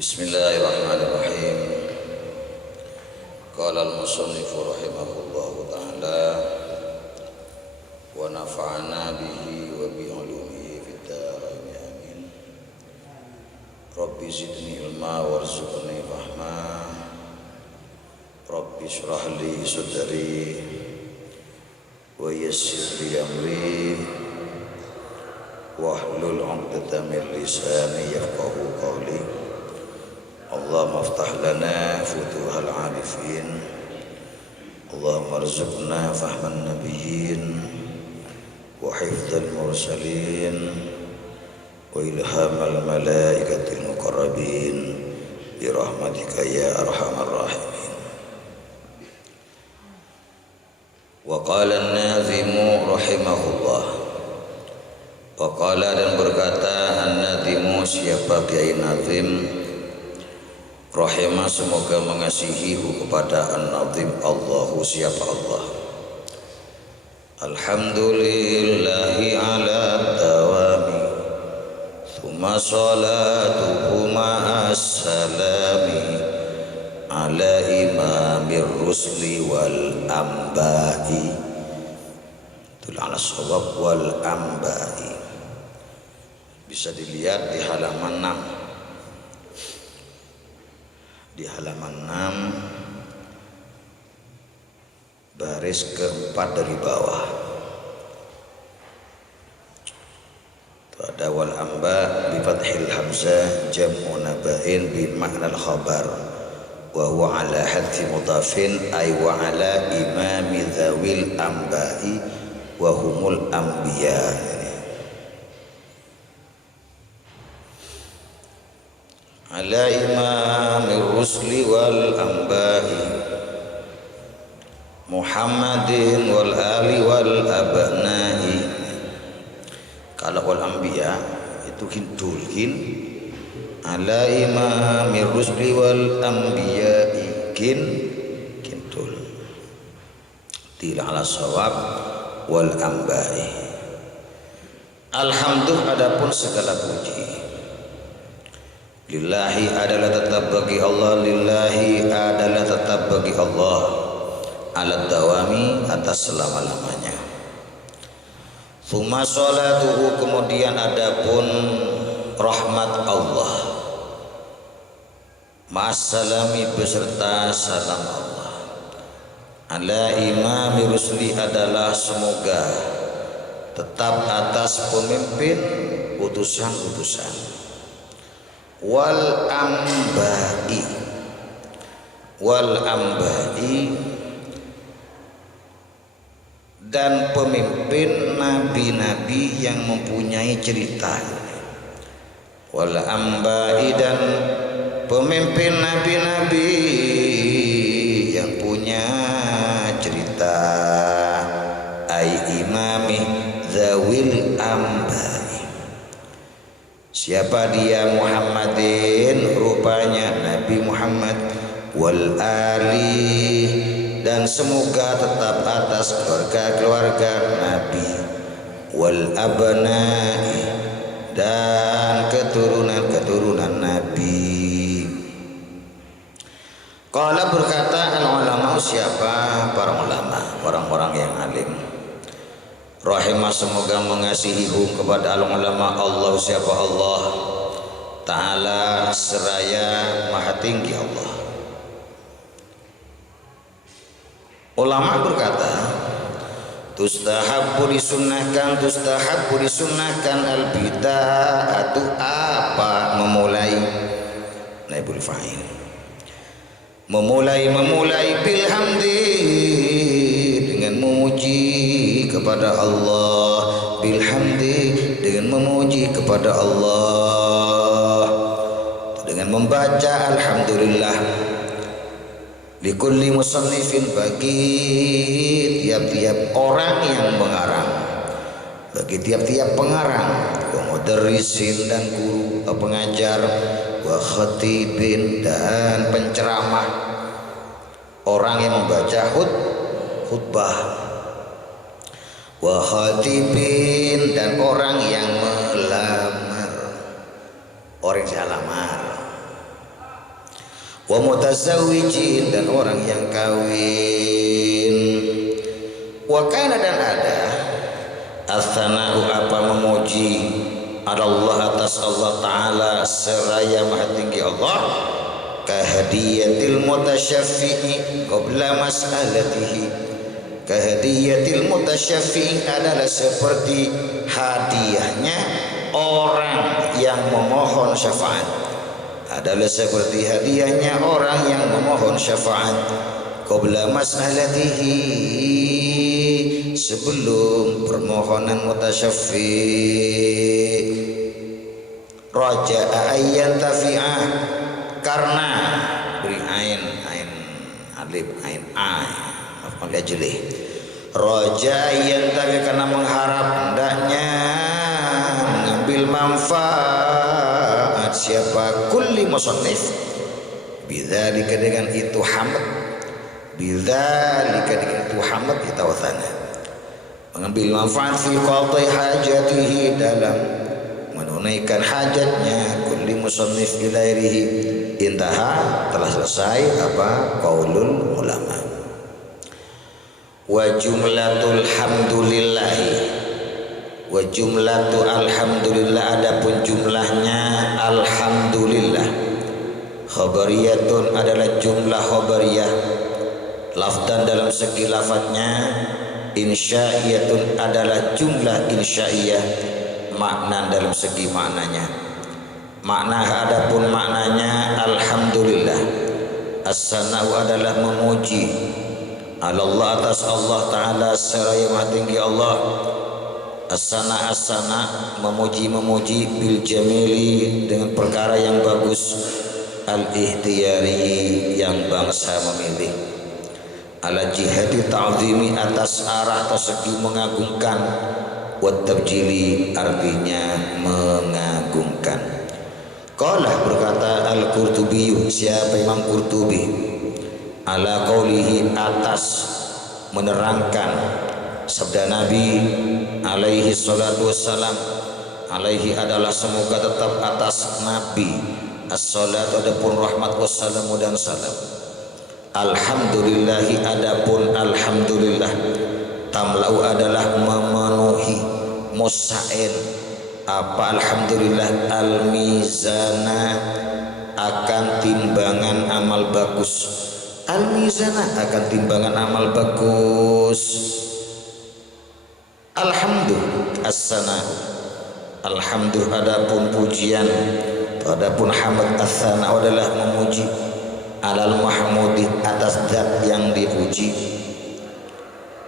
Bismillahirrahmanirrahim. Qala al-musannifu rahimahullahu ta'ala wa nafa'ana bihi wa bi ulumihi fid dharain amin. Rabbi zidni ilma warzuqni fahma. Rabbi shrah li sadri wa yassir li amri wahlul 'uqdatam min lisani yafqahu qawli. Allahumma aftah lana futuhal arifin, Allahumma arzuqna fahman nabiyyin wa hifdzal mursalin wa ilhamal malaikatil muqarrabin bi rahmatika ya arhamar rahimin. Wa qala an-nazimu rahimahullah, wa qala dan berkata an-nazimu, siapa Kiai Nazim rahimah, semoga mengasihi kepada an-nazim, Allahu, siapa Allah. Alhamdulillahi ala dawami thumma salatuhu ma'as salami ala imamir rusli wal ambai. Itu ala sawab wal ambai, bisa dilihat di halaman 6. Di halaman 6 baris keempat dari bawah itu ada wal amba bi fathil hamzah jam'u naba'in bi ma'nal khabar wa huwa ala hadfi mudhafin ay wa ala imami dzawil amba'i wa humul anbiya. Ala imamir rusli wal amba'i Muhammadin wal ali wal abna'i. Kalau wal anbiya itu kintul ala imamir rusli wal anbiya'i kintul tidak ala sawab wal amba'i. Alhamdulillah, adapun segala puji lillahi adalah tetap bagi Allah, lillahi adalah tetap bagi Allah, alat dawami atas selama-lamanya. Tsumma sholatuhu, kemudian adapun rahmat Allah, ma'assalami beserta salam Allah, ala imami rusli adalah semoga tetap atas pemimpin utusan-utusan, wal ambai dan pemimpin nabi-nabi yang mempunyai cerita, wal ambai dan pemimpin nabi-nabi yang punya cerita, ai imami dzawil ambai. Siapa dia? Muhammadin, rupanya Nabi Muhammad, wal ali dan semoga tetap atas keluarga-keluarga Nabi, wal abnai dan keturunan-keturunan Nabi. Qala berkata al-ulama, siapa para ulama, orang-orang yang alim, rahimah semoga mengasihi kepada al-ulama, Allah, siapa Allah ta'ala seraya maha tinggi Allah. Ulama berkata tustahabbu disunnahkan al-bida'atu, apa? Memulai naibul fa'il, memulai bilhamdi dengan memuji kepada Allah, bilhamdi dengan memuji kepada Allah, dengan membaca alhamdulillah, likulli musannifin, bagi tiap-tiap orang yang mengarang, bagi tiap-tiap pengarang, wa mudarrisin dan guru pengajar, wa khatibin dan penceramah, orang yang membaca khutbah, wa khatibin dan orang yang melamar, orang yang lamar, wa mutazawwijin dan orang yang kawin. Wa kana dan ada as-sana'u apa memuji Allah atas Allah Ta'ala seraya maha tinggi Allah kahadiyatil mutasyaffi'i qabla mas'alatihi. Kahadiyatil mutasyaffi'i adalah seperti hadiahnya orang yang memohon syafaat, adalah seperti hadiahnya orang yang memohon syafaat qabla mas'alatihi, sebelum permohonan mutasyaffi'. Raja'a ayyan tafi'ah, karena beri ain alif ain maf'ul ajlih. Raja'a ayyan tafi'ah, karena mengharap hendaknya mengambil manfaat siapa kulli musannif bidzalika dengan itu hamd, bidzalika dengan itu hamd kita wathana mengambil manfaat fi qadai hajatihi, dalam menunaikan hajatnya kulli musannif ilairihi. Intaha, telah selesai apa qaulul ulama. Wa jumlatul hamdulillahi, wa jumlatu alhamdulillah, adapun jumlahnya alhamdulillah. Khabariyatun adalah jumlah khabariyah, lafdan dalam segi lafadznya. Insya'iyatun adalah jumlah insya'iyah, makna dalam segi maknanya. Makna adapun maknanya alhamdulillah. As-sana'u adalah memuji Allah atas Allah Ta'ala seraya maha tinggi Allah. As-sana memuji bil jamili dengan perkara yang bagus, al-ihtiyari yang bangsa memilih, ala jihati ta'zimi atas arah atau segi mengagungkan, wa tabjili artinya mengagungkan. Qala berkata Al-Qurtubi, siapa Imam Qurtubi, ala qaulihi atas menerangkan sabda Nabi alaihi salatu wassalam. Alaihi adalah semoga tetap atas Nabi, as-salatu adapun rahmat wassalamu dan salam. Alhamdulillahi adapun alhamdulillah, tamlau adalah memenuhi, musain apa alhamdulillah al-mizana akan timbangan amal bagus, al-mizana akan timbangan amal bagus. Alhamdulillah as-sana, alhamdulillah adapun pujian, adapun hamd as-sana adalah memuji alal mahmudi atas zat yang dipuji,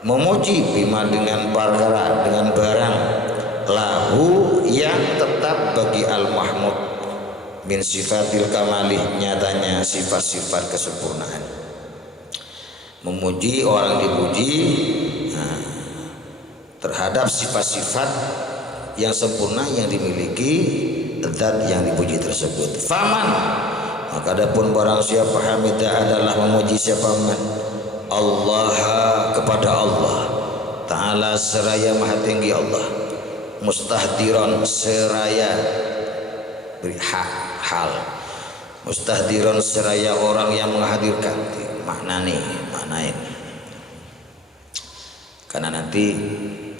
memuji bima dengan perkara, dengan barang lahu yang tetap bagi al mahmud min sifatil kamalih, nyatanya sifat-sifat kesempurnaan. Memuji orang dipuji terhadap sifat-sifat yang sempurna yang dimiliki zat yang dipuji tersebut. Faman, maka adapun barang siapa hamidah adalah memuji siapa man Allah kepada Allah Ta'ala seraya maha tinggi Allah, mustahdiron seraya beri hal, mustahdiron seraya orang yang menghadirkan. Maknanya karena nanti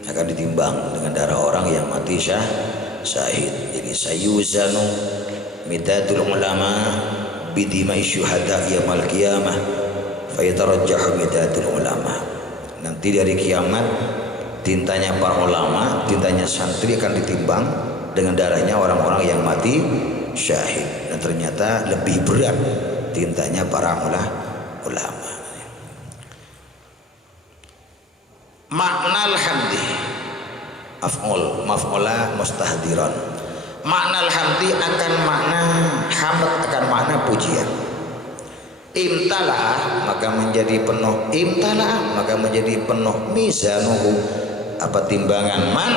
akan ditimbang dengan darah orang yang mati syahid. Jadi sayuzanu midadul ulama bidimai syuhada yaumil qiyamah fayatarajjahu midadul ulama. Nanti dari kiamat tintanya para ulama, tintanya santri akan ditimbang dengan darahnya orang-orang yang mati syahid, dan ternyata lebih berat tintanya para ulama. Makna alhamdi maf'ula mustahdiran. Makna alhamdi akan makna hamd, akan makna pujian. Imtala maka menjadi penuh, imtala maka menjadi penuh, mizanuhu apa timbangan man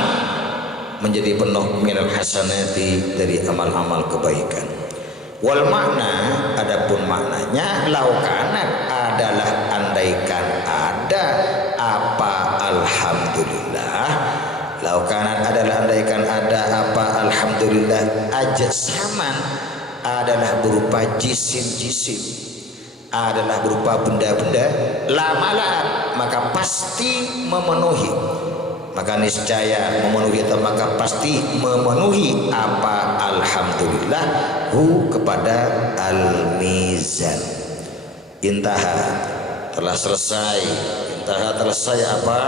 menjadi penuh minal hasanati dari amal-amal kebaikan. Wal makna adapun maknanya laukanat adalah andaikan ada apa alhamdulillah, laukanat adalah andaikan ada apa alhamdulillah, aja saman adalah berupa jisim-jisim, adalah berupa benda-benda, lamalat maka pasti memenuhi, maka niscaya memenuhi atau maka pasti memenuhi apa alhamdulillah hu kepada al-mizan. Intaha telah selesai, intaha telah selesai apa?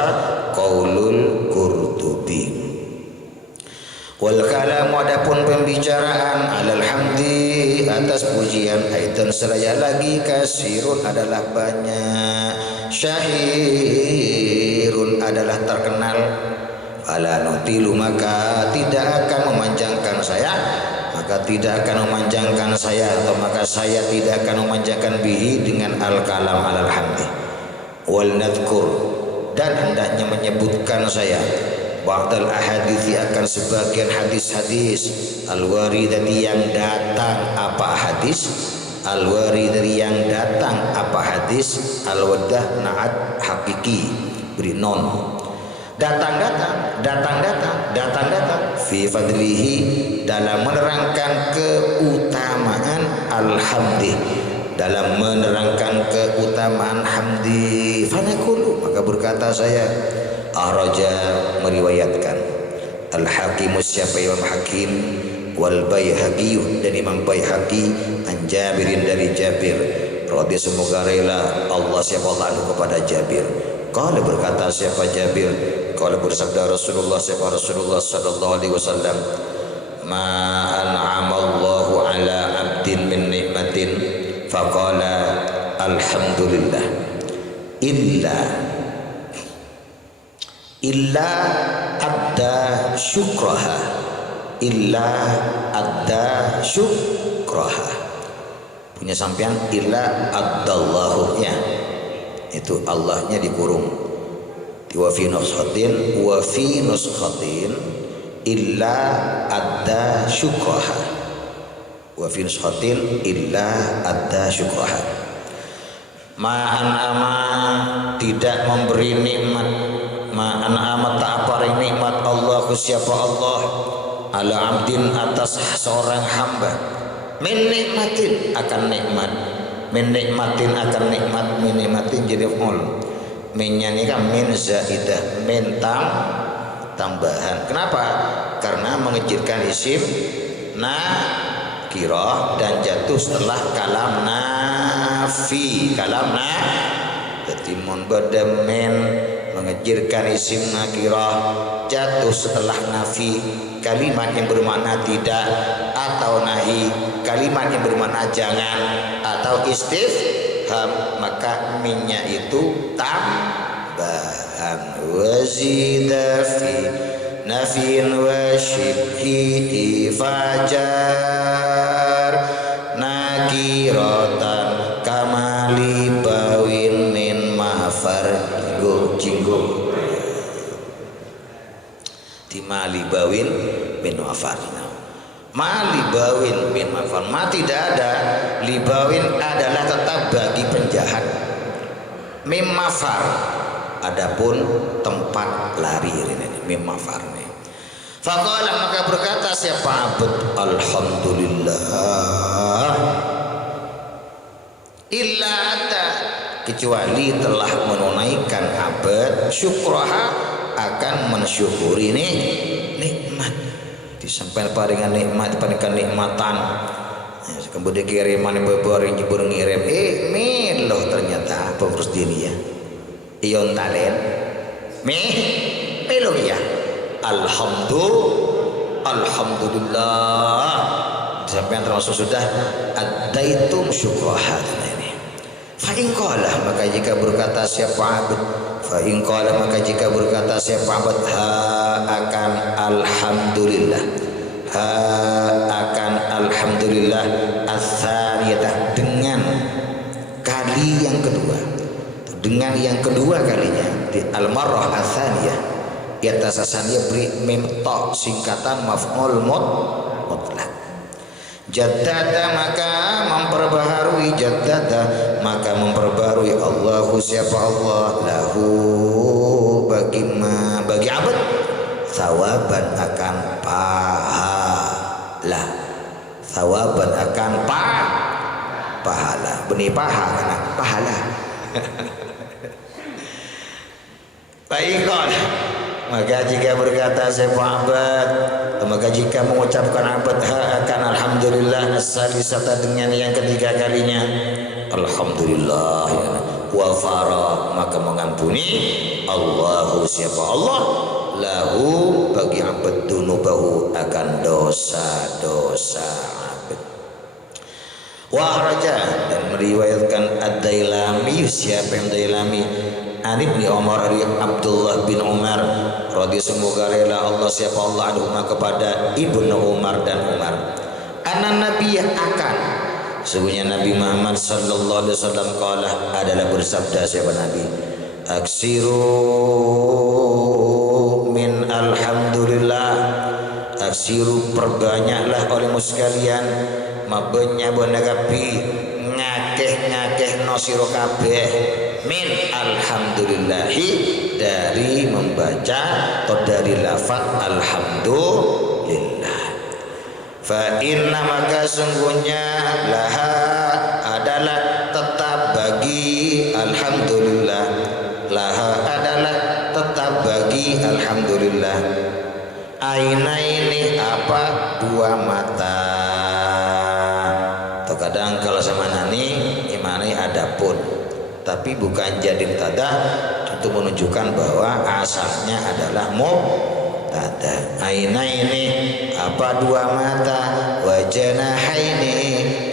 Qaulul Qurtubi. Wal kalam, adapun pembicaraan, alal hamdi atas pujian, aitan seraya lagi, kasirun adalah banyak, syahirun adalah terkenal, fala nutilu maka tidak akan memanjangkan saya, maka tidak akan memanjangkan saya, atau maka saya tidak akan memanjangkan bihi dengan al kalam alal hamdi. Wal nadhkur, dan hendaknya menyebutkan saya ba'dal ahadithi akan sebagian hadis-hadis al-waridati yang datang apa hadis, al-waridati yang datang apa hadis, al-wadah na'at hakiki beri non, datang-datang fi fadlihi dalam menerangkan keutamaan alhamdi, dalam menerangkan keutamaan hamdi. Fanaqulu, maka berkata saya, araja meriwayatkan, al-hakimus siapa Imam Hakim, wal Baihaqi dan Imam Baihaqi, an Jabirin dari Jabir, radhiyallahu semoga rela Allah siapa Allah kepada Jabir. Qala berkata siapa Jabir, qala bersabda Rasulullah siapa Rasulullah sallallahu alaihi wasallam, ma an'amallahu ala 'abdin min nikmatin faqala alhamdulillah illa adda syukraha, illa adda syukraha, punya sampean illa addallahu, ya itu Allahnya dikurung, wa fi nuskhatin illa adda syukraha, wa fi nuskhatin illa adda syukraha. Ma'an ama tidak memberi nikmat, ma'an amat tak apa nikmat Allah siapa Allah ala abdin atas seorang hamba, min nikmatin akan nikmat, min nikmatin akan nikmat, min nikmatin jadi mul, minnya ini kan min zaidah, min tambahan. Kenapa? Karena mengejirkan isim nakirah dan jatuh setelah kalam nafi, kalam jadi munbadamin mengejirkan isim nakirah jatuh setelah nafi, kalimat yang bermakna tidak, atau nahi, kalimat yang bermakna jangan, atau istifham, maka minnya itu tambahan. Wazida fi nafin wa shibhi fajar nakiratan kamali bawin min mafar jinggo di mali bawin min mafar, mali bawin min mafar, ma tidak ada, libawin adalah tetap bagi penjahat, mim mafar adapun tempat lari ini mim mafar nih. Faqala maka berkata siapa abd, alhamdulillah illa ada kecuali telah menunaikan abad syukraha akan mensyukuri nikmat, disampaikan paringan nikmat, paringan nikmatan, kemudian kiriman beberapa jebur ngirim, loh ternyata pengurus dini ya ion talen loh ya alhamdulillah sampai termasuk sudah adaitum syukraha ini. Fa in qala maka jika berkata siapa abad, fa in qala maka jika berkata siapa abad, ha akan alhamdulillah, ha akan alhamdulillah ats-tsaniyah dengan kali yang kedua, dengan yang kedua kalinya di al-marrah ats-tsaniyah, ya tasasaniyah beri mim ta singkatan maf'ul mutlaq. Jaddada maka memperbaharui, jaddada maka memperbaharui Allahu siapa Allah lahu bagi abad sawaban akan pahala, thawaban akan pahala. Benih paha kan pahala. Baiklah, maka jika berkata sahabat, maka jika mengucapkan abad akan alhamdulillah as-salisata dengan yang ketiga kalinya, alhamdulillah ya, wa fara maka mengampuni Allahu siapa Allah lahu bagi abad dunubahu akan dosa-dosa abad. Wa raja dan meriwayatkan ad-Dailami siapa yang Dailami An Ibnu Umar dari Abdullah bin Umar radhiyallahu semoga rela Allah siapa Allah anhuma kepada Ibnu Umar dan Umar anna nabiyya akan sesungguhnya Nabi Muhammad sallallahu alaihi wasallam qala adalah bersabda siapa Nabi aksiru min alhamdulillah aksiru perbanyaklah olehmu sekalian mabenya bonagapi ngakeh-ngakeh no sira kabeh min alhamdulillahi dari membaca atau dari lafaz alhamdulillah fa inna maka sungguhnya laha adalah tetap bagi alhamdulillah laha adalah tetap bagi alhamdulillah aina ini apa dua mata atau kadang kalau sama nani imani adapun tapi bukan jadi tada untuk menunjukkan bahwa asalnya adalah mubtada. Aina ini apa dua mata wajanahaini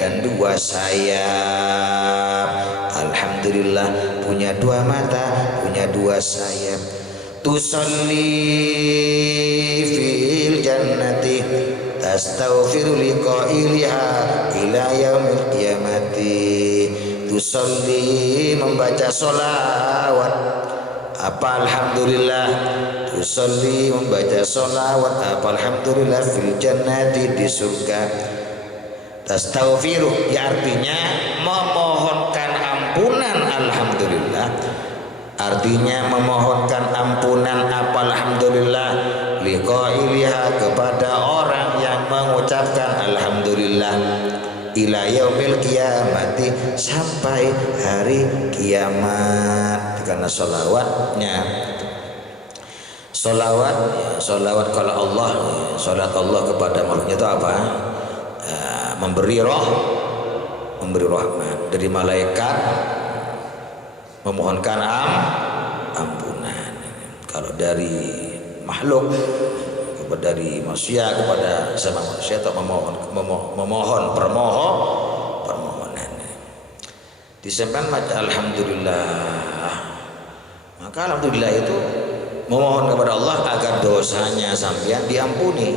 dan dua sayap. Alhamdulillah punya dua mata punya dua sayap. Tusalli fil jannati tastaghfiru liqailiha ila yaumil qiyamati. Tusalli membaca solawat apa alhamdulillah tusalli membaca solawat apa alhamdulillah fil jannati di surga tastaghfiru ya artinya memohonkan ampunan alhamdulillah artinya memohonkan ampunan apa alhamdulillah liqailiha kepada orang yang mengucapkan alhamdulillah ila yaumil qiyamati sampai hari kiamat karena solawatnya solawat kalau Allah solat Allah kepada makhluknya itu apa memberi rahmat dari malaikat memohonkan ampunan kalau dari makhluk dari manusia kepada sama manusia atau memohon permohonan disampaikan baca alhamdulillah maka alhamdulillah itu memohon kepada Allah agar dosanya sampean diampuni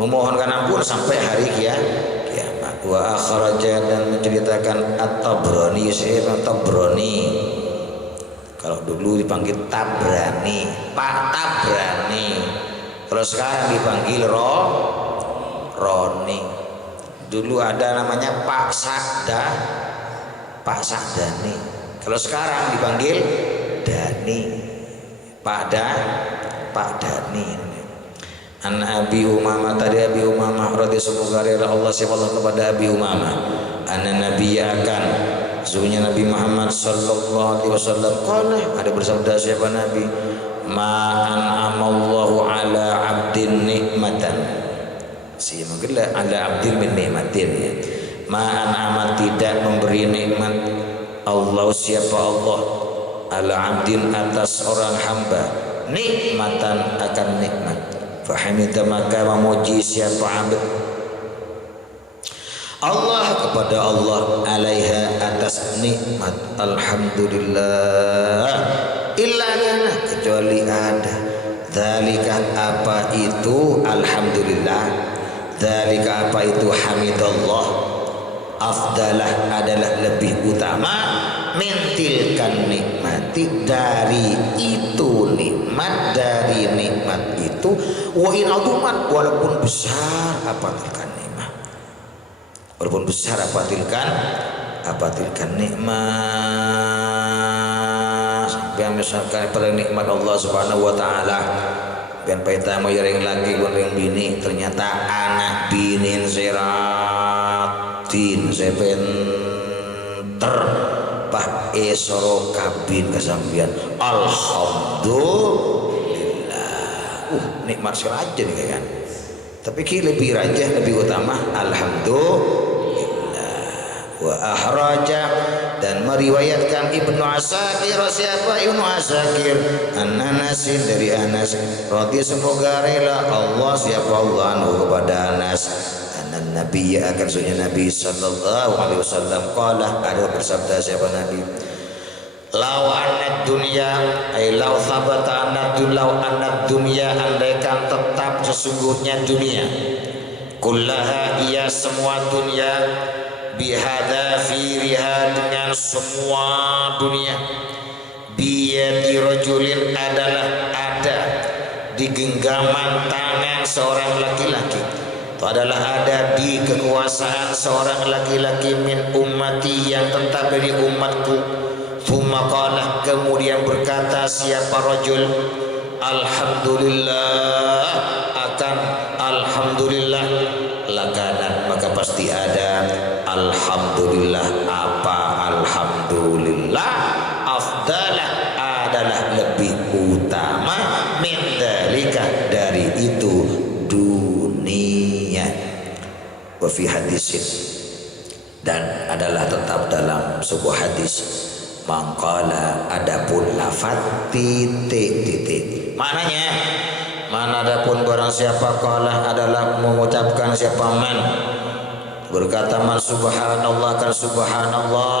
memohonkan ampun sampai hari kiamat wa akhraja dan menceritakan at-Tabrani Tabrani kalau dulu dipanggil Tabrani Pak Tabrani kalau sekarang dipanggil Roni. Dulu ada namanya Pak Sakdani. Kalau sekarang dipanggil Dani. Pak Dani. An Abi Umamah tadi Abi Umamah radhiyallahu anhu Allah subhanahu kepada Abi Umamah. Anna nabiyya akan sesungguhnya Nabi Muhammad sallallahu alaihi wasallam qala ada bersabda siapa Nabi ma'an amallahu ala abdin nikmatan si mungkin ala abdin min nikmatin ya ma'an amal tidak memberi nikmat Allah siapa Allah ala abdin atas orang hamba nikmatan akan nikmat fahimita maka memuji siapa abd Allah kepada Allah alaiha atas nikmat alhamdulillah illa kana kecuali ada dzalika apa itu alhamdulillah dzalika apa itu hamidallah afdalah adalah lebih utama min tilkan nikmati dari itu nikmat dari nikmat itu wa in adumat walaupun besar apa tilkan nikmat walaupun besar apa tilkan nikmat sampai misalkan pada nikmat Allah Subhanahu wa taala ben paita mau yang lagi yang bini ternyata anak binin sirah kabin saya Pak esoro kabin kesampian alhamdulillah nikmat sekali aja nih kan tapi lebih rajah lebih utama alhamdulillah wa ahraja dan meriwayatkan Ibnu Asakir siapa Ibnu Asakir Anas dari Anas radhiyallahu semoga rela Allah siapa Allah anhu kepada Anas Nabi akan sunnah Nabi sallallahu alaihi wasallam qala ada bersabda siapa Nabi law annad dunya ay law thabata annad dunya andaikan tetap sesungguhnya dunia kullaha ia semua dunia bihada firiha dengan semua dunia biyadi rajulin adalah ada di genggaman tangan seorang laki-laki adalah ada di kekuasaan seorang laki-laki min ummati yang tetap dari umatku thumma qala kemudian berkata siapa rajul alhamdulillah akan alhamdulillah lakanat maka pasti ada alhamdulillah apa alhamdulillah afdalah adalah lebih utama min dalika dari itu wa fi hadisin dan adalah tetap dalam sebuah hadis mangkala adapun lafaz titik maknanya mana adapun barang siapa qala adalah mengucapkan siapa man berkata man subhanallah kan subhanallah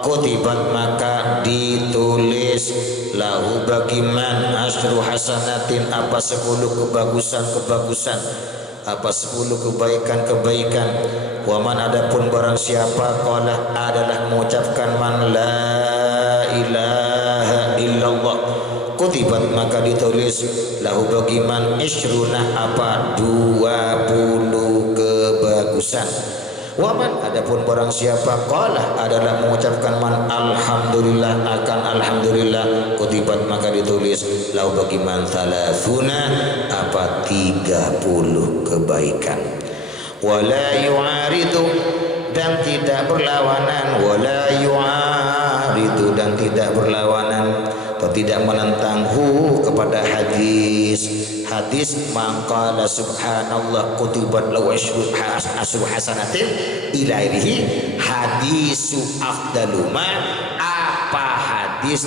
kutibat maka ditulis lahu bagi man asyru hasanatin apa 10 kebagusan apa 10 kebaikan waman adapun barang siapa qala adalah mengucapkan man la ilaha illallah kutibat maka ditulis lahu bagi man isruna apa 20 kebagusan waman adapun barang siapa qala adalah mengucapkan man alhamdulillah akan alhamdulillah kutibat maka ditulis lau bagi man thalathuna apa 30 kebaikan wala yu'aridu dan tidak berlawanan wala yu'aridu dan tidak berlawanan atau tidak menentanghu kepada hadis mangkala subhanallah kutibat lahu asyru hasanatin ilairihi hadisu afdaluma apa hadis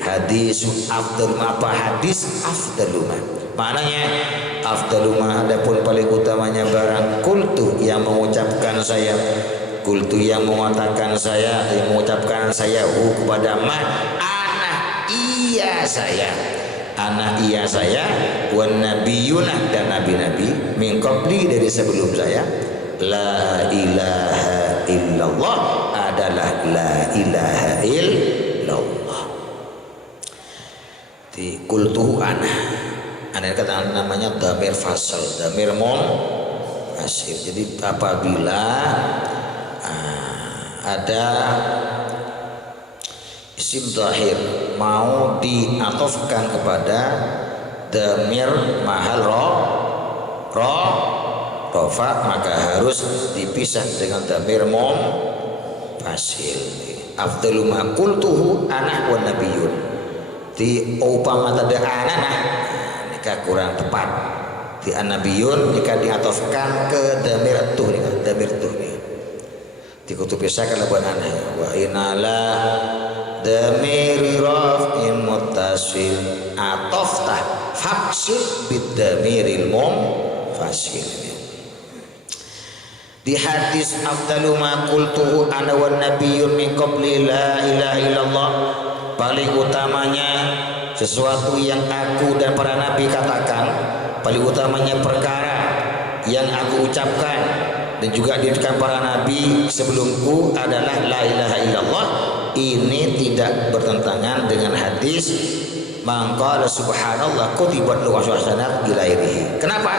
hadisu afdaluma apa hadis afdaluma maknanya afdaluma adapun paling utamanya barang kultu yang mengucapkan saya kultu yang mengatakan saya yang mengucapkan saya kepada man anak iya saya wan nabiyuna dan nabi-nabi min qabli dari sebelum saya la ilaha illallah adalah la ilaha illallah di kultuhu ana kata namanya damir fasal damir asir jadi apabila ada isim zahir mau diatofkan kepada damir mahal rofa maka harus dipisah dengan damir fasil afdalu ma qultuhu ana wa nabiyyun di upama tada ana nikah kurang tepat di anabiyun jika diatofkan ke damir tuh nih damir tuh nih dikutupisahkan labuan wa inala damiri raf'in muttasil atoftah faksid bidamiril fasil di hadis afdalu ma qultuhu ana wan nabiyyun min qabli la ilaha illallah paling utamanya sesuatu yang aku dan para nabi katakan paling utamanya perkara yang aku ucapkan dan juga diucapkan para nabi sebelumku adalah la ilaha illallah ini tidak bertentangan dengan hadis mangqala subhanallah kutibat lahu hasanat ilairihi kenapa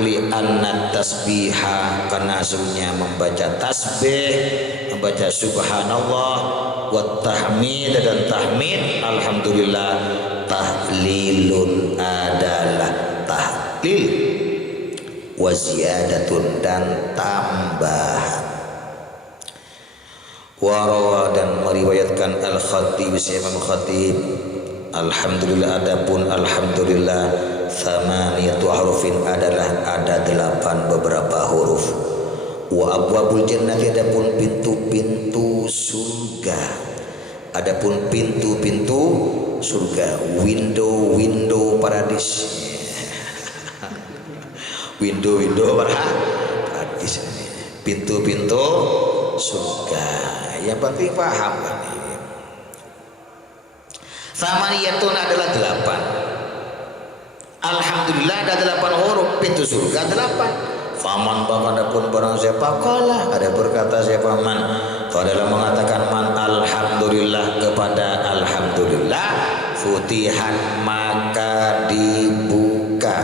li anna tasbiha karena sunnya membaca tasbih membaca subhanallah wa tahmid dan tahmid alhamdulillah tahlilun adalah tahlil wa ziyadatun dan tambahan. Warawa dan meriwayatkan Al-Khatib Imam Khatib, alhamdulillah, adapun alhamdulillah tsamaniyatu hurufin adalah ada 8 beberapa huruf. Wa abwabul jannati adapun pintu-pintu surga, adapun pintu-pintu surga, window paradis. window paradis, pintu-pintu surga. Yang penting paham kan ini. Samaniyatun adalah 8. Alhamdulillah ada 8 huruf, pintu surga 8. Faman adapun barang siapa qala, ada berkata siapa man, itu adalah mengatakan man alhamdulillah kepada alhamdulillah, futihat maka dibuka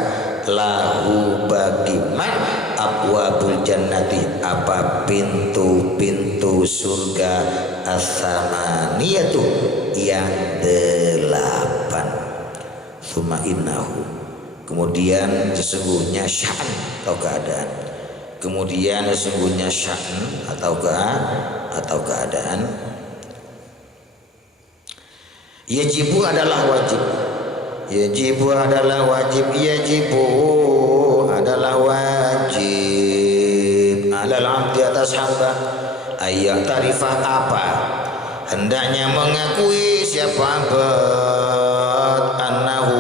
lahu bagi man abwabul jannati apa pintu-pintu surga as-samaniyatu yang 8. Summa innahu, kemudian sesungguhnya sya'an atau keadaan, kemudian sesungguhnya sya'an atau keadaan, yajibu adalah wajib, yajibu adalah wajib, yajibu adalah wajib alal abdi atas hamba ayat tarifah apa hendaknya mengakui siapa abad annahu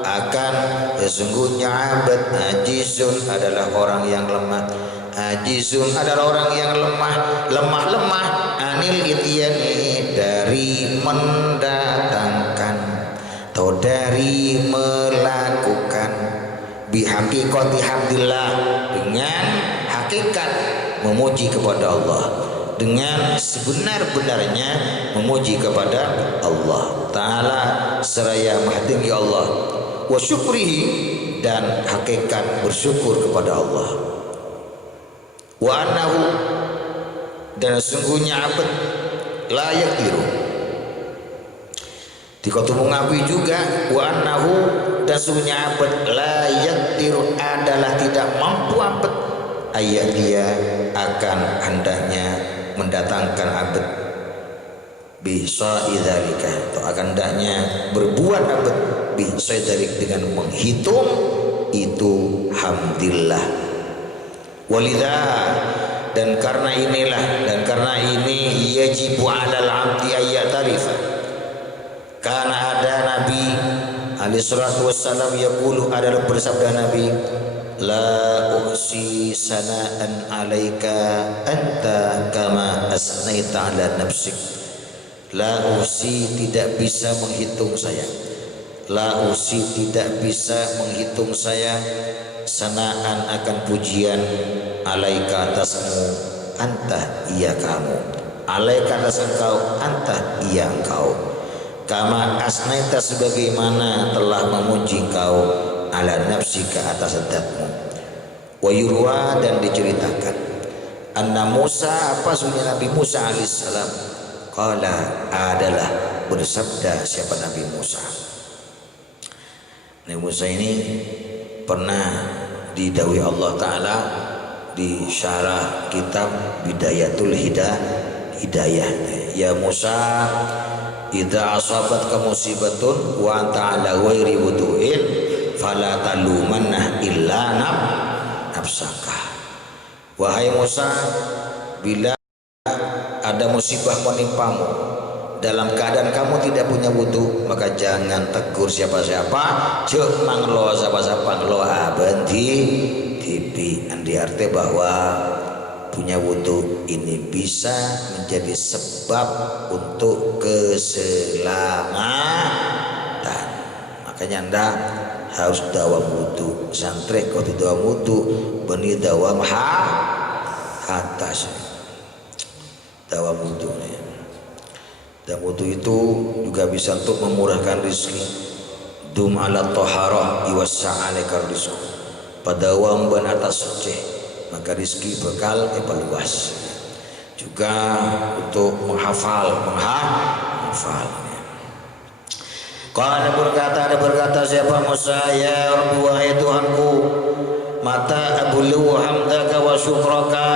akan sesungguhnya abad ajizun adalah orang yang lemah, ajizun adalah orang yang lemah anil ityani dari mendatangkan atau dari melakukan bihaqiqati hamdillah dengan hakikat memuji kepada Allah, dengan sebenar-benarnya memuji kepada Allah Ta'ala seraya mahtinggi Allah, wa syukrihi dan hakikat bersyukur kepada Allah, wa annahu dan sesungguhnya abad layak tiru dikatu mengakui juga wa annahu dan sesungguhnya abad layak tiru adalah tidak mampu abad ayat dia akan hendaknya mendatangkan abad bisa idzalika atau akan hendaknya berbuat abad bisa idzalik dengan menghitung itu hamdillah. Walidha dan karena inilah dan karena ini yajibu 'alal 'abdi ayat tarifah, karena ada Nabi alaihi salatu wassalam yaqulu adalah bersabda Nabi, la uksi sana'an alaika anta kama asnaita ala nafsik. La uksi tidak bisa menghitung saya, la uksi tidak bisa menghitung saya sana'an akan pujian alaika atasmu anta iya kamu, alaika atas engkau anta iya engkau, kama asnaita sebagaimana telah memuji engkau ala nafsika atas zatmu. Wa yurwa dan diceritakan anna Musa apa sunnah Nabi Musa alaihissalam qala adalah bersabda siapa Nabi Musa. Nabi Musa ini pernah didhawuhi Allah Ta'ala di syarah kitab Bidayatul Hidayah, ya Musa idza asabat musibatun wa anta ala ghairi wudu'in fala talumanna illa nafsaka. Wahai Musa, bila ada musibah menimpamu dalam keadaan kamu tidak punya wudu, maka jangan tegur siapa-siapa, cek manglo siapa-siapa ngelo abenti tipi. Andi arti bahwa punya wudu ini bisa menjadi sebab untuk keselamatan. Makanya anda harus dawam wudu. Santri kau tidak dawam wudu, beni dawam atas dawam wudu. Dan wudu itu juga bisa untuk memurahkan rezeki. Dum ala taharah iwassa alaikar rizq. Padawam ban atas suci, maka rezeki bakal luas. Juga untuk menghafal. Kalau ada berkata siapa Musa, ya Rabbi wahai Tuhanku, mata abulu hamdaka wa syukraka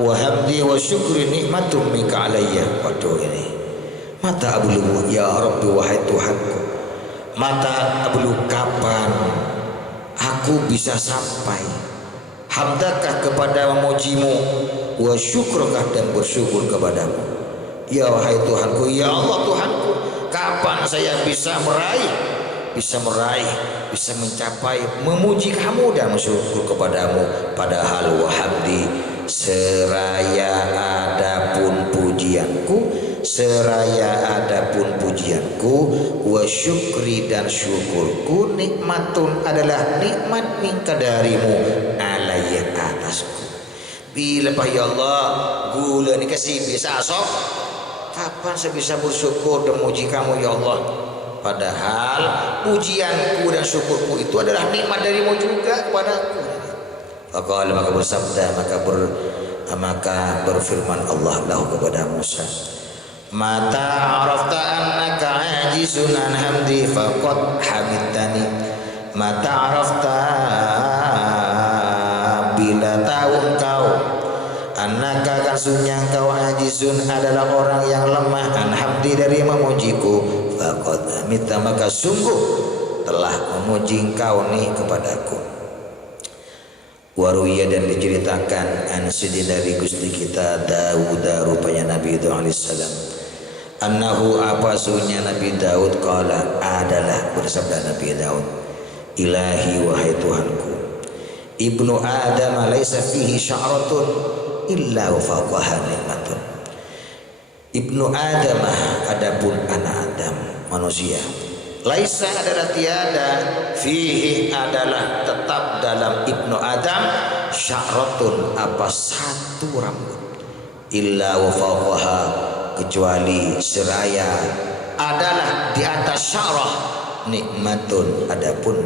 wa hamdi wa syukri nikmatun minka alayya. Waduh ini mata abulu ya Rabbi wahai Tuhanku, mata abulu kapan aku bisa sampai hamdaka kepada memujimu wa syukraka dan bersyukur kepadamu. Ya wahai Tuhanku, ya Allah Tuhanku, kapan saya bisa mencapai memuji kamu dan bersyukur kepadamu, padahal wahabdi seraya adapun pujianku wa syukri dan syukurku nikmatun adalah nikmat minka darimu alayya atasku. Bila pak ya Allah gula ni kasih bisa asok, kapan saya bisa bersyukur dan memuji kamu ya Allah, padahal pujianku dan syukurku itu adalah nikmat darimu juga kepadaku. Faqala maka bersabda maka berfirman Allah lahu kepada Musa, mata arafta annaka ajizun an hamdi faqad hamidtani. Mata arafta bila tahu engkau annaka kasungnya engkau ajizun adalah orang yang lemah an hamdi dari memujiku, faqad hamidta maka sungguh telah memuji engkau nih kepadaku. Waruya dan diceritakan an dari Gusti kita Daud rupanya Nabi Daud alaihissalam, annahu apasunya Nabi Daud qala adalah bersabda Nabi Daud, ilahi wahai Tuhanku, ibnu Adam laisa fihi sya'ratun illa fawqaha nikmatun. Ibnu Adam adapun anak Adam manusia, laisa adalah tiada, fihi adalah tetap dalam ibnu Adam sya'ratun apa satu rambut, illa wa fawqaha kecuali seraya adalah di atas sya'rah nikmatun adapun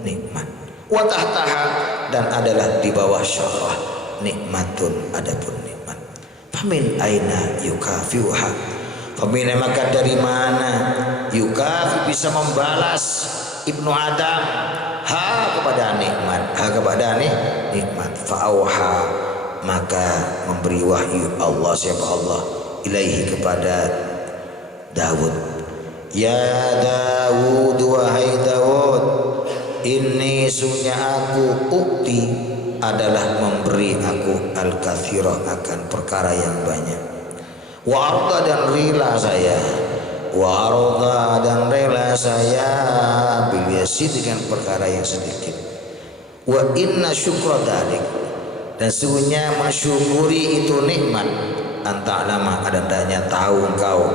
nikmat, wa tahtaha dan adalah di bawah sya'rah nikmatun adapun nikmat. Famin aina yukafiuha, famin maka dari mana yukafi bisa membalas ibnu Adam ha kepada nikmat, fa'auha maka memberi wahyu Allah siapa Allah ilaihi kepada Daud, ya Daud wahai Daud, ini sunya aku ukti adalah memberi aku al-kathirah akan perkara yang banyak, wa arda dan rela saya, wa arda dan rela saya bil yasid dengan perkara yang sedikit, wa inna syukra dalik dan sesungguhnya mensyukuri itu nikmat, anta'lama adanya tahu engkau,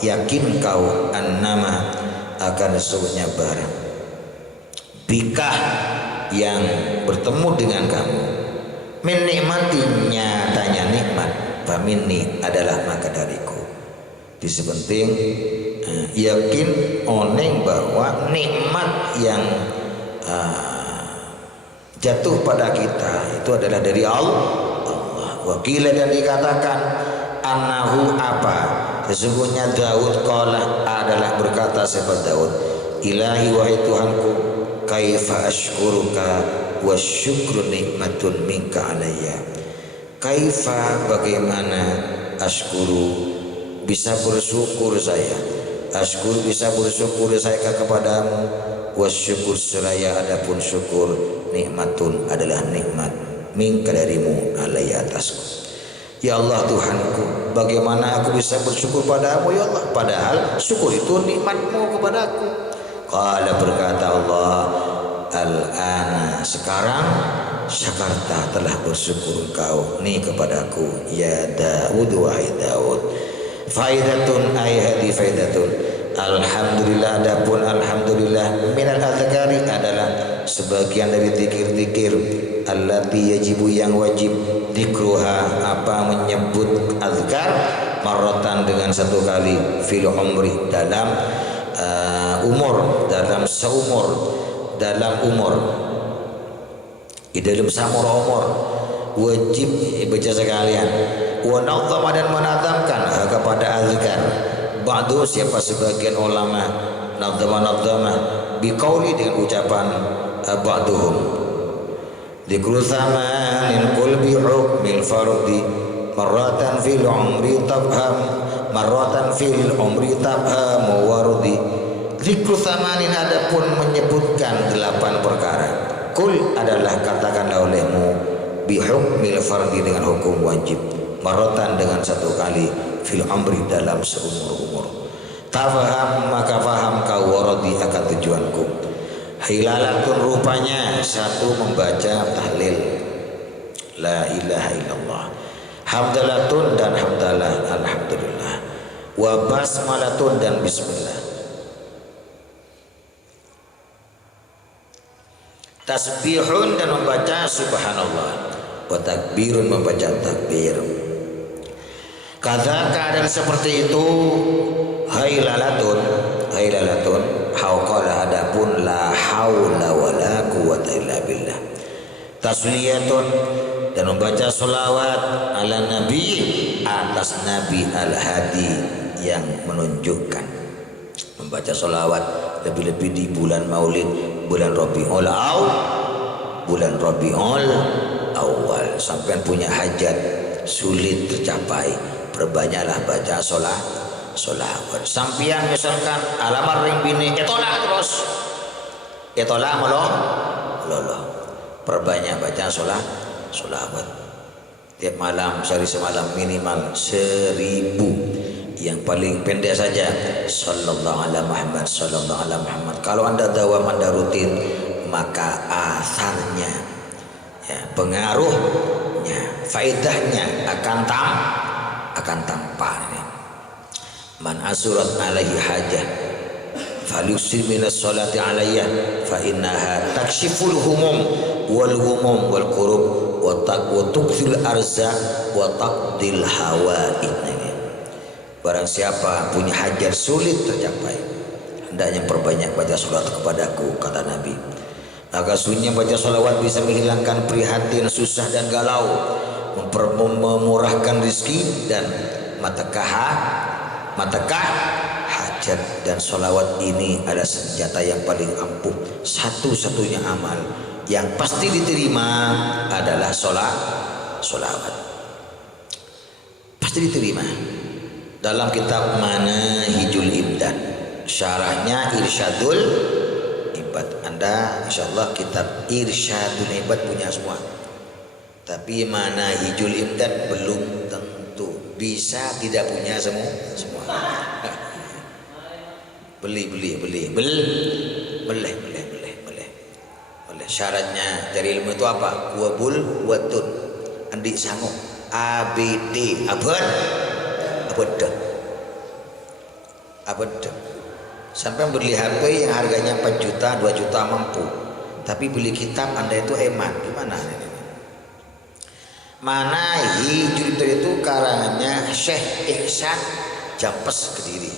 yakin engkau, annama akan sesungguhnya barang bikah yang bertemu dengan kamu, min nikmatinya tanya nikmat, faminni adalah maka dariku. Di sepenting yakin oneng bahwa nikmat yang jatuh pada kita itu adalah dari Allah. Wakila dan dikatakan annahu apa sesungguhnya Daud qala adalah berkata siapa Daud, ilahi wahai Tuhanku, kaifa ashkuruka wa syukru nikmatun minka alayya. Kaifa bagaimana ashkuru bisa bersyukur saya, ashkur bisa bersyukur saya kepadamu, wa syukur seraya adapun syukur nikmatun adalah nikmat minka darimu alayya atasku. Ya Allah Tuhanku, bagaimana aku bisa bersyukur padamu ya Allah, padahal syukur itu nikmatmu kepadaku. Qala berkata Allah, al-ana sekarang syakarta telah bersyukur engkau nih kepadaku ya Daud wahai Daud. Faidatun ay hadi faidatun, alhamdulillah adapun alhamdulillah minal azkari adalah sebagian dari zikir-zikir allati yajibu yang wajib dikruha apa menyebut azkar marratan dengan satu kali fil umri dalam umur, dalam seumur, dalam umur di dalam samura umur wajib baca sekalian, wa nazama dan menazamkan kepada azkar ba'du siapa sebagian ulama nazama biqauli dengan ucapan ba'duhum Dzikru zamanin qul bi hukmil fardi marratan fil umri tabham marratan fil umri tabham wardi. Dzikru zamanin adapun menyebutkan 8 perkara. Qul adalah katakanlah olehmu bi hukmil fardi dengan hukum wajib, marratan dengan 1 kali, fil umri dalam seumur-umur. Tafaham maka faham kau wardi akan tujuanku. Hilalatun rupanya 1 membaca tahlil la ilaha illallah, hamdalatun dan hamdalah alhamdulillah, wa basmalatun dan bismillah, tasbihun dan membaca subhanallah, wa takbirun membaca takbir. Kata keadaan seperti itu hailalatun hauqala adapun la haula wala quwwata illa billah, tasliyatun dan membaca sholawat ala nabi atas nabi al-hadi yang menunjukkan, membaca sholawat lebih-lebih di bulan maulid, bulan Rabiul Awal. Sampai punya hajat sulit tercapai, perbanyaklah baca sholawat. Sampian misalkan alamar ring bini etolak terus etolak lolo perbanyak baca sholawat tiap malam, sehari semalam minimal 1000, yang paling pendek saja sallallahu ala Muhammad. Kalau anda dawam, anda rutin, maka asarnya ya, pengaruhnya, faedahnya akan tampak. Man asurat alaihi hajah falyusir minas sholati alayya fa innaha takshiful humum wal kurub wa tukfil arza wa taqdil hawaid. Barang siapa punya hajat sulit tercapai, hendaknya perbanyak baca sholat kepadaku, kata Nabi. Maka sunnya baca sholawat bisa menghilangkan prihatin, susah dan galau, memurahkan rizki dan matakah hajat. Dan sholawat ini adalah senjata yang paling ampuh. Satu-satunya amal yang pasti diterima adalah sholawat. Pasti diterima. Dalam kitab Manahijul Imdad, syarahnya Irsyadul Ibad. Anda insyaallah kitab Irsyadul Ibad punya semua, tapi Manahijul Imdad belum tentu. Bisa tidak punya semua. Boleh. Syaratnya dari ilmu itu apa? Kuabul watun andi sanggup ABD abad. Sampai beli HP yang harganya 4 juta 2 juta mampu, tapi beli kitab Anda itu eman. Gimana ini? Manahijul itu karangannya Syekh Ihsan Jampes Kediri,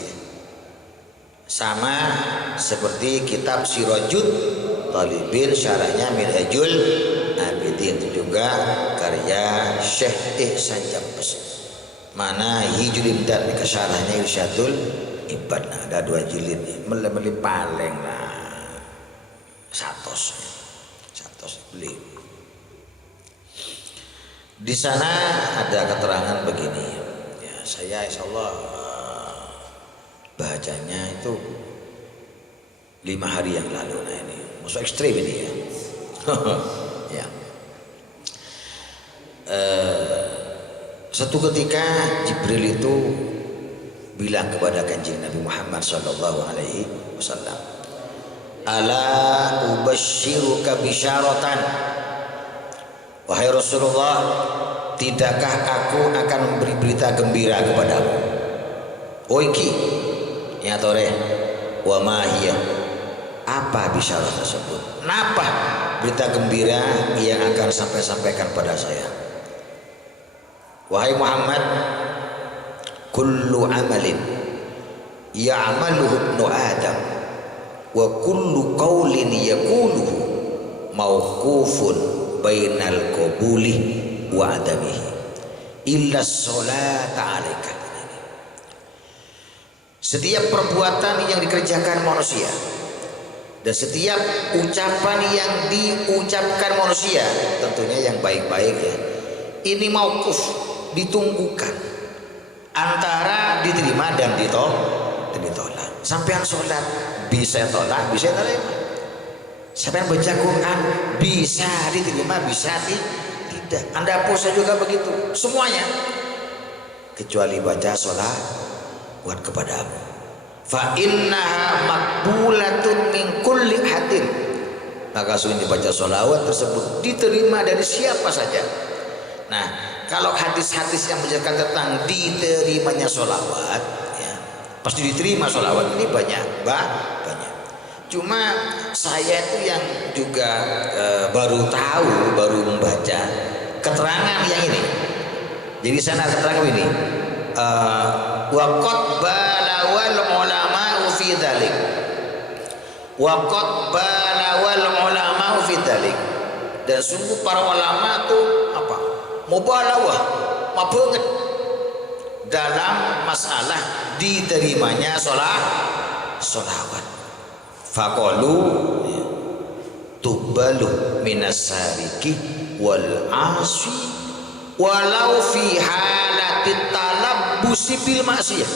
sama seperti kitab Sirajud Talibin syarahnya Minhajul Abidin, itu juga karya Syekh Ihsan Jampes. Manahijul Imdad syarahnya Irsyadul Ibad. Nah, ada 2 jilid, meli paling lah 100 beli. Di sana ada keterangan begini ya, saya insyaallah bacanya itu 5 hari yang lalu. Nah ini musuh ekstrim ini ya. Ya. Satu ketika Jibril itu bilang kepada Kanjeng Nabi Muhammad sallallahu alaihi wasallam, ala ubasyiruka bisyaratan, wahai Rasulullah, tidakkah aku akan memberi berita gembira kepadamu? Oiki ya tore wa mahiyah, apa bisyarat tersebut? Kenapa berita gembira yang akan sampaikan pada saya? Wahai Muhammad, kullu amalin ya'maluhu ibnu Adam wa kullu qawlin yaquluhu mauqufun bainal qabuli wa adamihi illa sholata alaika. Setiap perbuatan yang dikerjakan manusia, Dan setiap ucapan yang diucapkan manusia tentunya yang baik-baik ya, ini mauquf, ditunggukan antara diterima dan ditolak. Sampean sholat bisa tolak, bisa terima. Sampean baca Quran bisa diterima, bisa tidak. Anda puasa juga begitu, semuanya. Kecuali baca sholat buat kepadamu. Fa innaha makbulatun min kulli hadin. Maka sungguh dibaca sholawat tersebut diterima dari siapa saja. Nah, kalau hadis-hadis yang menjelaskan tentang diterimanya sholawat, ya, pasti diterima sholawat ini banyak. Cuma saya itu yang juga baru tahu, baru membaca keterangan yang ini. Jadi sana keterangan ini. Waqad balawal ulama fi dzalik. Waqad balawal ulama fi dzalik. Dan sungguh para ulama itu apa? Mubalawah, banget dalam masalah diterimanya sholawat. Faqalu tubalu minas sariki wal asi walau fi halatit talabbusi bil maksiyah.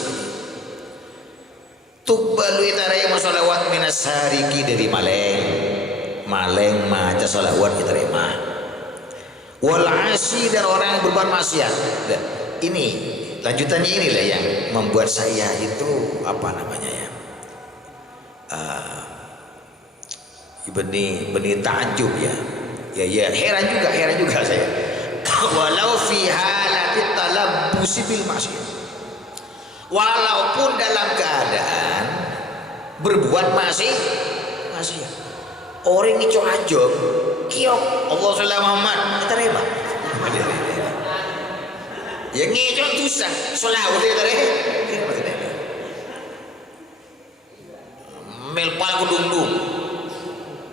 Tubalu itaraya sholawat minas sariki dari maleng maca sholawat diterima. Wal asi dan orang yang berbuat maksiat. Nah, ini lanjutannya inilah yang membuat saya itu apa namanya ya, benih takjub ya heran juga saya. Walau fi halatit talabbusi bil maksiyah, walaupun dalam keadaan berbuat maksiat. Orang ini cok ajab kiok Allah sallallahu Muhammad diterima. Ya ngecok dosa sholawat diterima.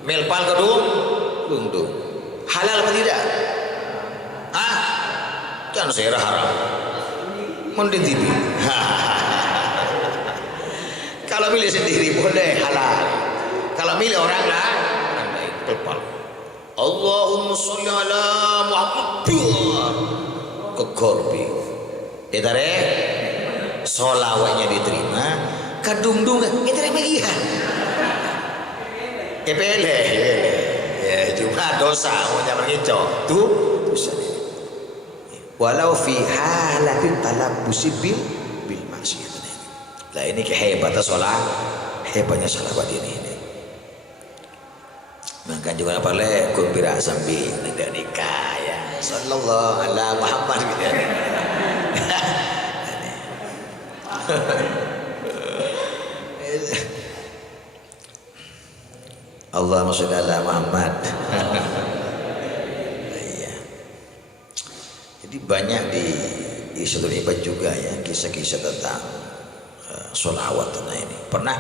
Melpal kedung halal apa tidak? Jangan saya haram mending TV. Kalau milih sendiri boleh halal, kalau milih orang lain melpal Allahumma sholli ala Muhammad ke korbi etare sholawatnya diterima, kadung-dung diterima iya. Kepele ya cuma dosa jangan ngicok tuh dosa. Walau fi halatin talabbusi bil maksiyah. Lah ini kehebatan hebatnya sholawat ini. Maka juga apa le kumpira sambil nikah ya sallallahu ala Muhammad gitu ya. Allahumma sholli ala Muhammad. Iya. Jadi banyak di Syahrul Ibad juga ya kisah-kisah tentang sholawat ini. Pernah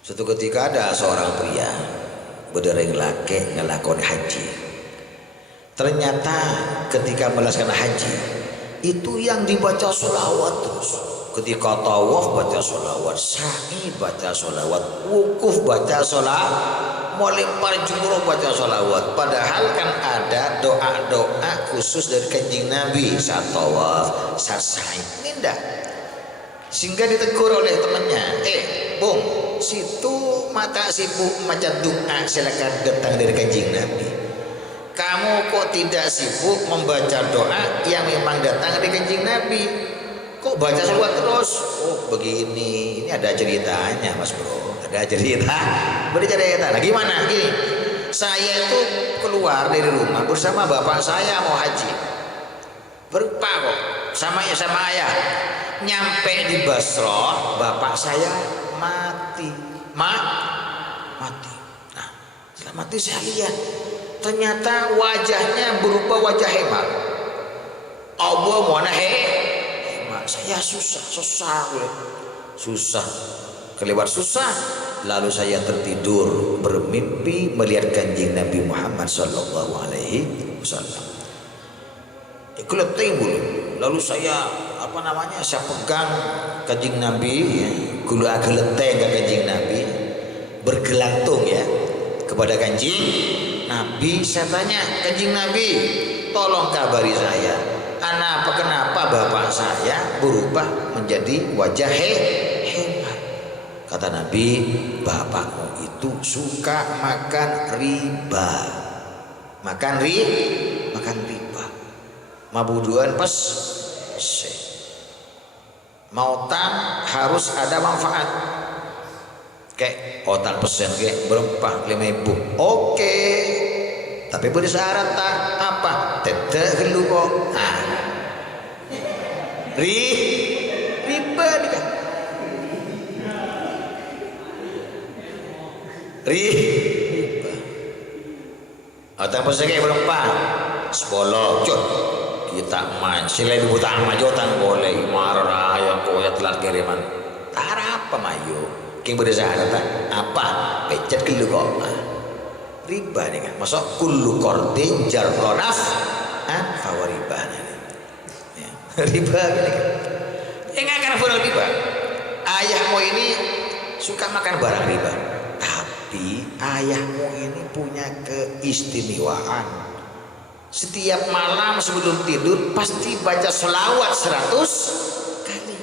suatu ketika ada seorang pria bedereng laki ngelakoni haji. Ternyata ketika melaksanakan haji itu yang dibaca sholawat terus. Ketika tawaf baca sholawat, sa'i baca sholawat, wukuf baca sholawat, melempar jumroh baca sholawat. Padahal kan ada doa-doa khusus dari Kanjeng Nabi saat tawaf, saat sa'i. Ini enggak. Sehingga ditegur oleh temannya, Bung, situ mata sibuk baca doa, silakan datang dari Kanjeng Nabi. Kamu kok tidak sibuk membaca doa yang memang datang dari Kanjeng Nabi? Kok baca sholawat terus? Oh begini, ini ada ceritanya mas bro, ada cerita. Nah gimana? Gini, saya itu keluar dari rumah bersama bapak saya mau haji. Berupa kok, sama ayah. Nyampe di Basrah, bapak saya mati. Mati. Nah setelah mati saya lihat, ternyata wajahnya berupa wajah hemat. Allah mana saya susah kelewat susah, lalu saya tertidur bermimpi melihat Kanjeng Nabi Muhammad sallallahu alaihi wasallam. Lalu saya saya pegang Kanjeng Nabi ya, kula geleteng ke Kanjeng Nabi, bergelantung ya kepada Kanjeng Nabi. Saya tanya, Kanjeng Nabi, tolong kabari saya, kenapa bapak saya berubah menjadi wajah hemat? Kata Nabi, bapakmu itu suka makan riba. Makan riba. Mabuduan mautan harus ada manfaat. Kayak otak pesen kayak berapa 5.000. Oke. Tapi beri syarat tak apa? Teteh gelu kok. Nah. Riba nih kan. Riba. Otak pesen kayak berapa? 10 cut. Kita main selain butang majotan boleh marah yang koya telat kiriman tarap apa mayo king berdasar apa pecet kelu kok riba nih kan masuk kullu qardin jarronaf fawariba ya. Riba gini kan nggak akan pernah riba. Ayahmu ini suka makan barang riba, tapi ayahmu ini punya keistimewaan. Setiap malam sebelum tidur pasti baca selawat 100 kali.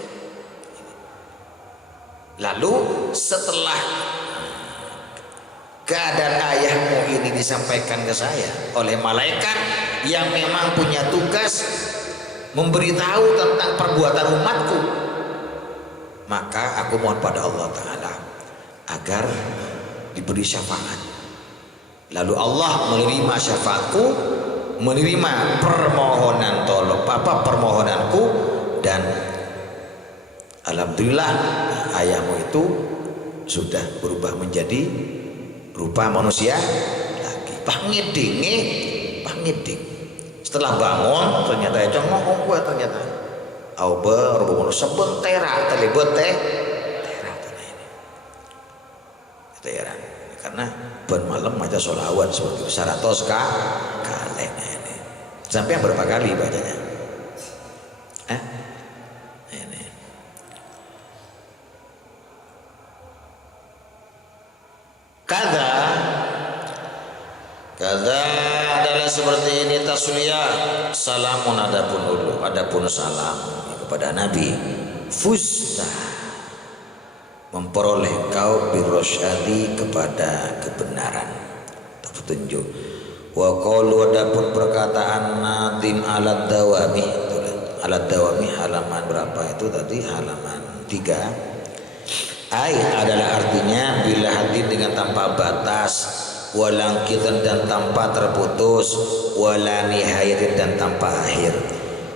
Lalu setelah keadaan ayahmu ini disampaikan ke saya oleh malaikat yang memang punya tugas memberitahu tentang perbuatan umatku, maka aku mohon pada Allah Ta'ala agar diberi syafaat. Lalu Allah menerima syafaatku, menerima permohonanku, dan alhamdulillah ayahmu itu sudah berubah menjadi rupa manusia lagi. Pangiding. Setelah bangun ternyata itu ngomong gue ternyata auber rubuh sebentera terlibat tera karena bermalam aja sholawat seperti 100 kali ini. Sampai berapa kali bacanya? Ini. Kada adalah seperti ini tasliyah. Salamun adapun salam kepada Nabi. Fusta memperoleh kau birrosyadi kepada kebenaran atau petunjuk. Wa qalu adapun perkataan nadim alat dawami halaman berapa itu tadi? Halaman 3. Ai adalah artinya bila hadir dengan tanpa batas, walangkitan dan tanpa terputus, wala nihayatin dan tanpa akhir.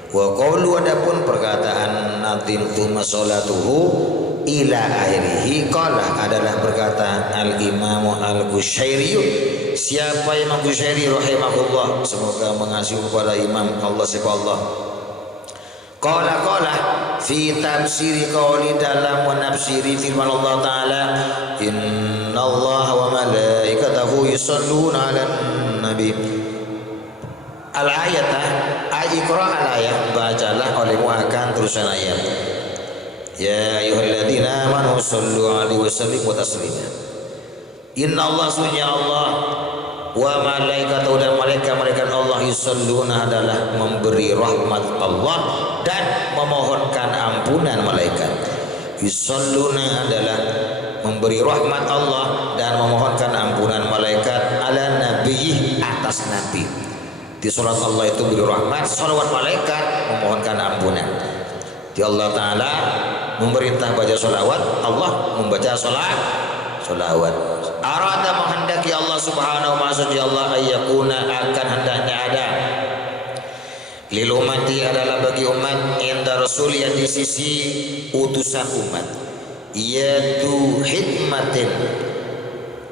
Wa qalu adapun perkataan nadim tsumma sholatuhu ila akhirih qala adalah perkataan al-Imam al-Qushairi. Siapa Imam Qushairi rahimahullah, semoga mengasihi kepada Imam Allah siapa Allah. Qala fi tafsiri qawli dalam menafsiri firman Allah Ta'ala, innallaha wa malaikatahu yusalluna 'alan nabi. Al-ayatah iqra al-ayat, bacalah olehmu akan terusan ayat. Ya ayyuhalladzina amanu sallu 'alaihi wa sallimu taslima. Innallaha sunnya Allah wa malaikatahu dan malaikat Allah yusalluna adalah memberi rahmat Allah dan memohonkan ampunan malaikat. Yusalluna adalah memberi rahmat Allah dan memohonkan ampunan malaikat ala nabiyyi atas nabi. Di surat Allah itu beri rahmat, salawat malaikat memohonkan ampunan. Di Allah Ta'ala memerintah baca sholawat, Allah membaca sholawat. Arada menghendaki Allah Subhanahu wa ta'ala Allah ayyakuna akan hendaknya ada lil umati adalah bagi umat inda rasul yang di sisi utusan umat, yaitu hikmatin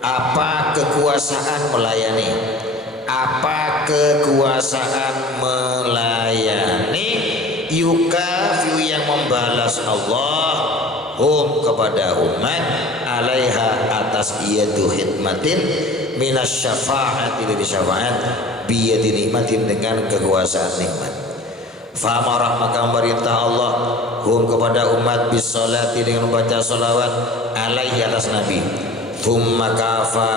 apa kekuasaan melayani, yukafiu yang membalas Allah kepada umat alaiha atas iyatu hikmatin minas syafa'ati dari syafaat biyadi nikmatin dengan kekuasaan nikmat. Famarah maka merintah Allah kepada umat bisolati dengan membaca salawat alaihi atas Nabi. thumma kafa,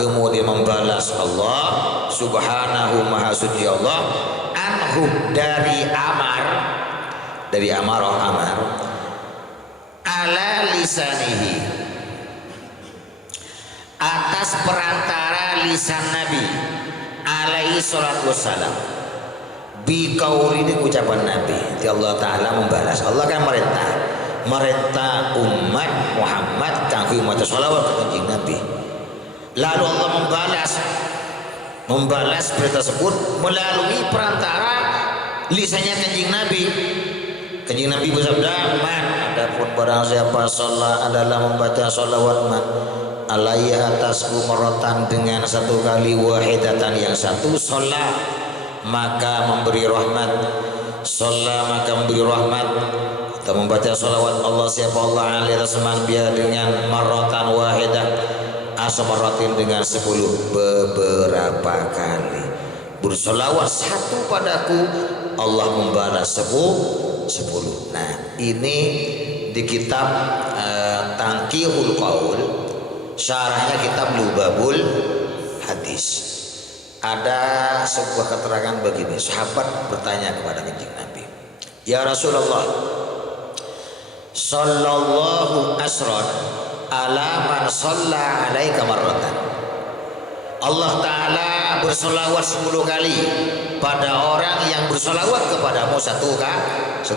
kemudian membalas Allah subhanahu maha suci Allah, anhu dari Amar, dari amarah Amar, ala lisanihi, atas perantara lisan Nabi alaihi salatu wassalam, bi qauli, dengan ucapan Nabi. Jadi Allah Ta'ala membalas. Allah kan merintah umat Muhammad kanggo maca sholawat ke kanjeng Nabi. Lalu Allah membalas berita tersebut melalui perantara lisannya kanjeng Nabi. Kanjeng Nabi bersabda, man, adapun barang siapa sholat adalah membaca sholawat man alaiya atasku maratan, dengan satu kali, wahidatan yang satu, sholat maka memberi rahmat, sholat maka memberi rahmat, atau membaca sholawat Allah siapa Allah alaihi tasman biar dengan maratan wahidah, asmaratin dengan 10 beberapa kali, bersolawat satu padaku Allah membalas 10. Nah ini di kitab Tangkihul Qaul, syarahnya kitab Lubabul Hadis, ada sebuah keterangan begini. Sahabat bertanya kepada kanjeng Nabi, ya Rasulullah, sallallahu asron ala man shalla alaika marratan, Allah Ta'ala bersolawat 10 kali pada orang yang bersolawat kepadamu satu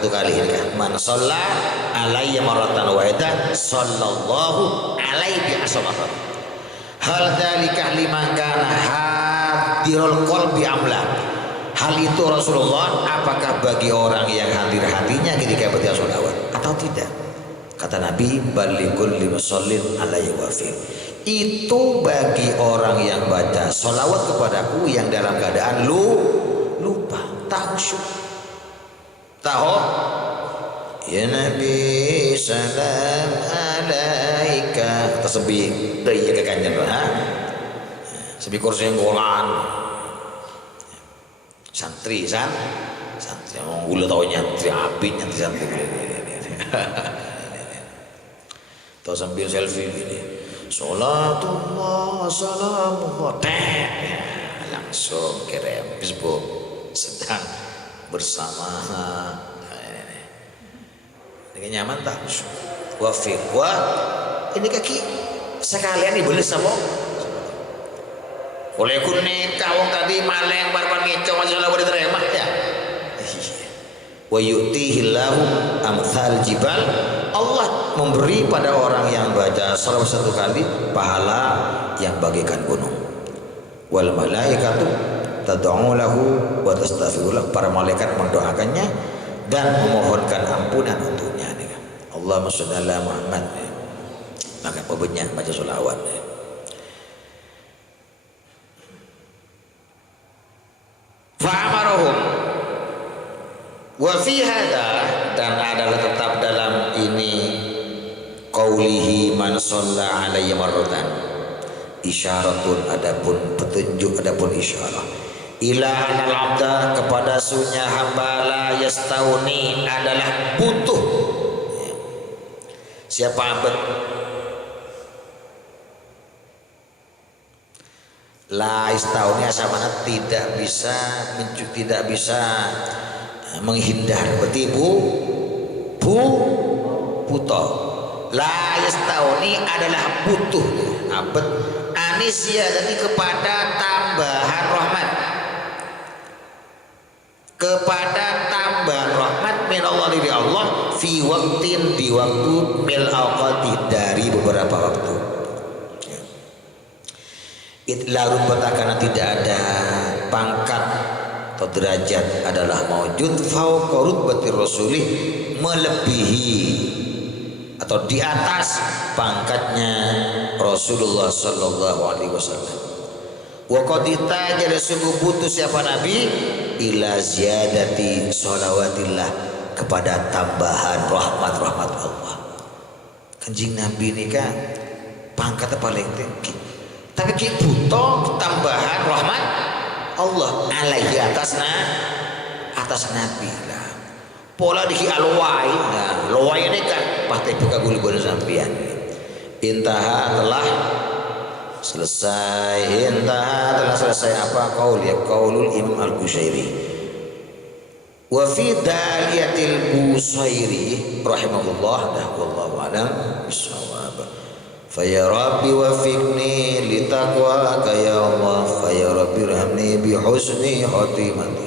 kali. Man shalla alaiya marratan wahidah sallallahu alaihi wasallam. Hal dzalika liman kana hadirul qalbi amla. Hal itu Rasulullah, apakah bagi orang yang hadir hatinya ketika baca sholawat atau tidak? Kata Nabi, balikul limusallin alaihi wafir. Itu bagi orang yang baca sholawat kepadaku yang dalam keadaan lupa, tahu syuk, tahu ya Nabi salam alaika, tersebih dari ke kanjeng sebi kursi nggolan santri mau gula tau nyantri api nyantri santri tau sambil selfie gini, sholatullah salamullah, langsung kirim Facebook sedang bersama dengan nyaman tak wafik ini kaki sekalian dibeli sama oleh kuning kawang tadi maleng barban ngicau masih lalu diterima ya. Wa yu'tihillahu amthal jibal, Allah memberi pada orang yang baca salawat satu kali pahala yang bagaikan gunung. Wal malaikatu tad'u lahu wa tastaghfiru lahu, para malaikat mendoakannya dan memohonkan ampunan untuknya. Allahumma shalli ala Muhammad, maka pebenya baca sholawat. Fa'amarahum wa fi hadha, dan adalah tetap dalam ini qaulihi man shalla alayya marratan, isyaratun, adapun petunjuk, adapun isyarat, ila anal abda, kepada sunya hamba, la yastauni, adalah butuh. Siapa abad? La yastauni sama tidak bisa menghindar, berarti butuh. La yastauni adalah butuh abad anisya, jadi kepada tambahan rahmat, kepada tambahan rahmat min Allah, dari Allah, fi waktin, di waktu, mil awqati, dari beberapa waktu. Itlarun karena tidak ada pangkat atau derajat adalah maujud fauqa rutbatir rasulih, melebihi atau di atas pangkatnya Rasulullah sallallahu alaihi wasallam. Wa qad itajala, sungguh butuh siapa Nabi, ila ziyadati sholawatillah, kepada tambahan rahmat Allah. Kanjeng Nabi ini kan pangkatnya paling tinggi, tapi kita butuh tambahan rahmat Allah alaihi, atas Nabi lah. Pola diki alwai, nah lawai ini kan pasti buka gulu sampian. Intaha telah selesai, intah telah selesai apa qaulul Imam Al-Qushairi. Wa fi daliyatil Busairi rahimahullah, wallahu alam bisawab. Fa ya rabbi wafiqni li taqwaka ya Allah, fa ya rabbi irhamni bi husni khatimati.